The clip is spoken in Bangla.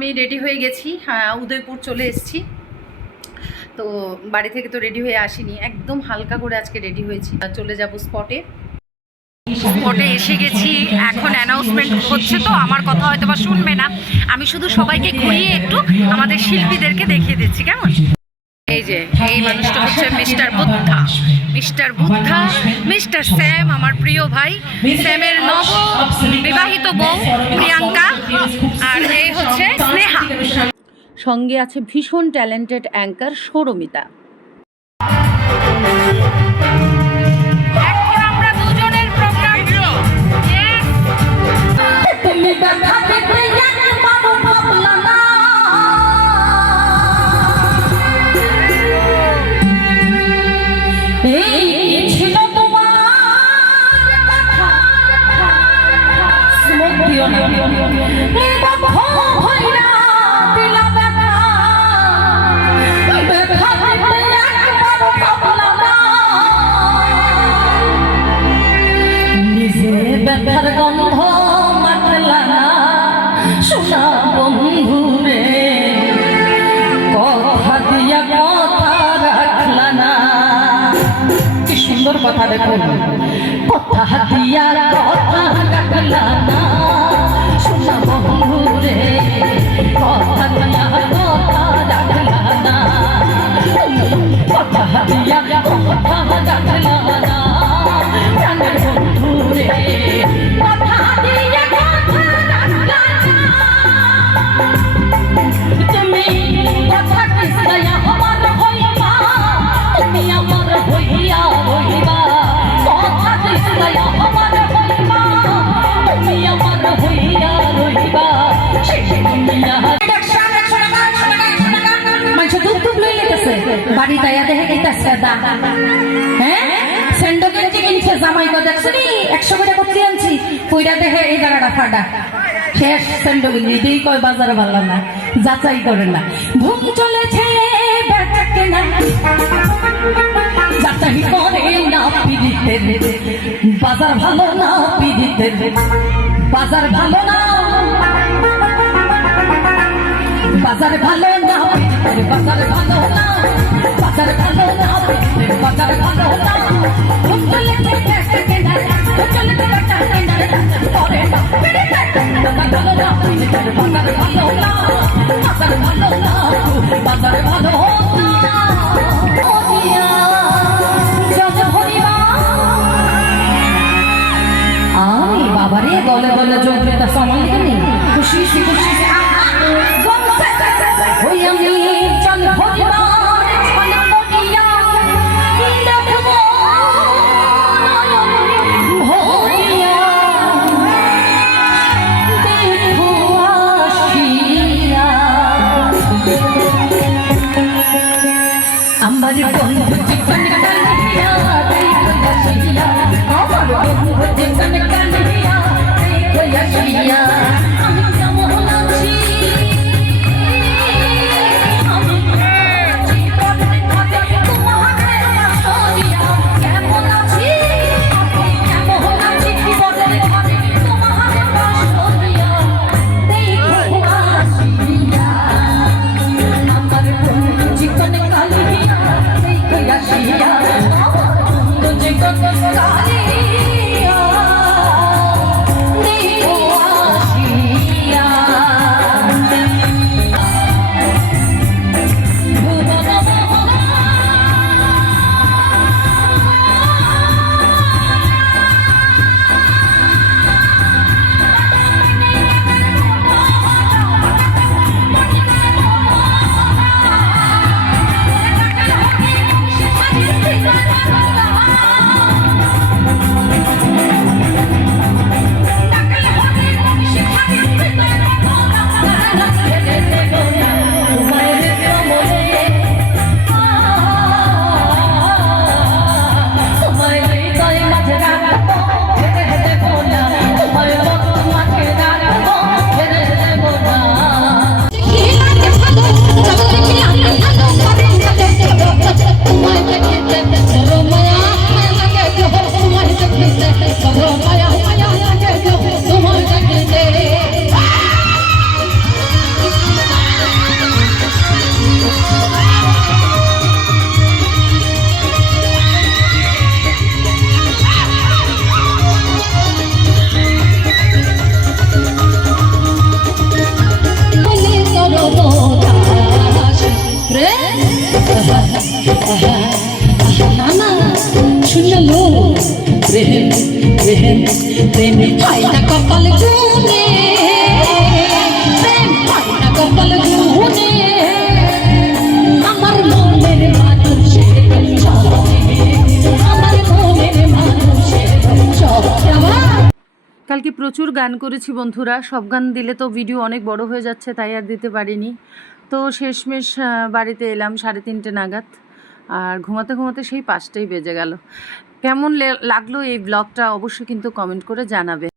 আমি রেডি হয়ে গেছি, উদয়পুর চলে এসেছি। তো বাড়ি থেকে তো রেডি হয়ে আসিনি, একদম হালকা করে আজকে রেডি হয়েছি। চলে যাব স্পটে এসে গেছি। এখন অ্যানাউন্সমেন্ট হচ্ছে, তো আমার কথা হয়তো বা শুনবে না। আমি শুধু সবাইকে ঘুরিয়ে একটু আমাদের শিল্পীদেরকে দেখিয়ে দিচ্ছি, কেমন? এই যে এই মানুষটা হচ্ছে মিস্টার বুদ্ধা, মিস্টার স্যাম, আমার প্রিয় ভাই। স্যামের নব বিবাহিত বউ প্রিয়াঙ্কা, আর এই হচ্ছে স্নেহা। সঙ্গে আছে ভীষণ ট্যালেন্টেড অ্যাঙ্কার সৌরমিতা। ব্যথার গন্ধ মাতলা না শোনা বন্ধু রে, কথা দিয়া কথা রাখলা না। কি সুন্দর কথা, দেখুন, কথা দিয়া কথা রাখলা না শোনা বন্ধু রে, কথা দিয়া কথা রাখলা না, কথা দিয়া কথা রাখলা না প্রাণের বন্ধু রে, কথা দিয়া কথা রাখলা না। তুমি কথা কিসয়া আমার হইবা, তুমি আমার হইয়া রইবা, কথা কিসয়া আমার হইবা, তুমি আমার হইয়া রইবা। মানুষ দুধ দুধ লই লেতেছে বাড়ি দায়া দেখে গেছে দা, হ্যাঁ সেন্ডকের কিনছে জামাই গো দেখছনি 100 করে করতে আনছি, কইরা দেখে এই জায়গাটা ফাটা শেষ। সেন্ডকের নিজেই কয় বাজারে ভালো না, যাচাই করে না। ঘুম চলেছে বেচাকে না, যাচাই করে না পিড়িতের, বাজার ভালো না পিড়িতের, বাজার ভালো না, বাজার ভালো না, বাজার ভালো না, বাজার ভালো না, বাজার ভালো না। ঘুম চলেছে বেচাকে না, ঘুম চলেছে বেচাকে না, করে না বাজার ভালো না, বাজার ভালো না, বাজার ভালো না, বাজার ভালো না। আমি বাবারে বলে বলে যোগ্যতা সময় নেই, খুশি খুশি ওই আমি চল ভরিবার চল মরিয়া দেখব ভরিয়া দেখো আসিয়া আমার বন্ধু জীবন কালিয়া দেখো আসিয়া, আমার বন্ধু জীবন কালিয়া দেখো আসিয়া। আমি কেমন আছি প্রেম প্রেম প্রেম হয় না কপাল গুনে, প্রেম হয় না কপাল গুনে, আমার মনের মানুষের চলে, আমার মনের মানুষের চলে। কালকে প্রচুর গান করেছি বন্ধুরা, সব গান দিলে তো ভিডিও অনেক বড় হয়ে যাচ্ছে, তাই আর দিতে পারিনি। তো শেষমেশ বাড়িতে এলাম 3:30 নাগাদ, আর ঘুমাতে ঘুমাতে সেই 5টাই বেজে গেল। কেমন লাগলো এই ব্লগটা অবশ্যই কিন্তু কমেন্ট করে জানাবে।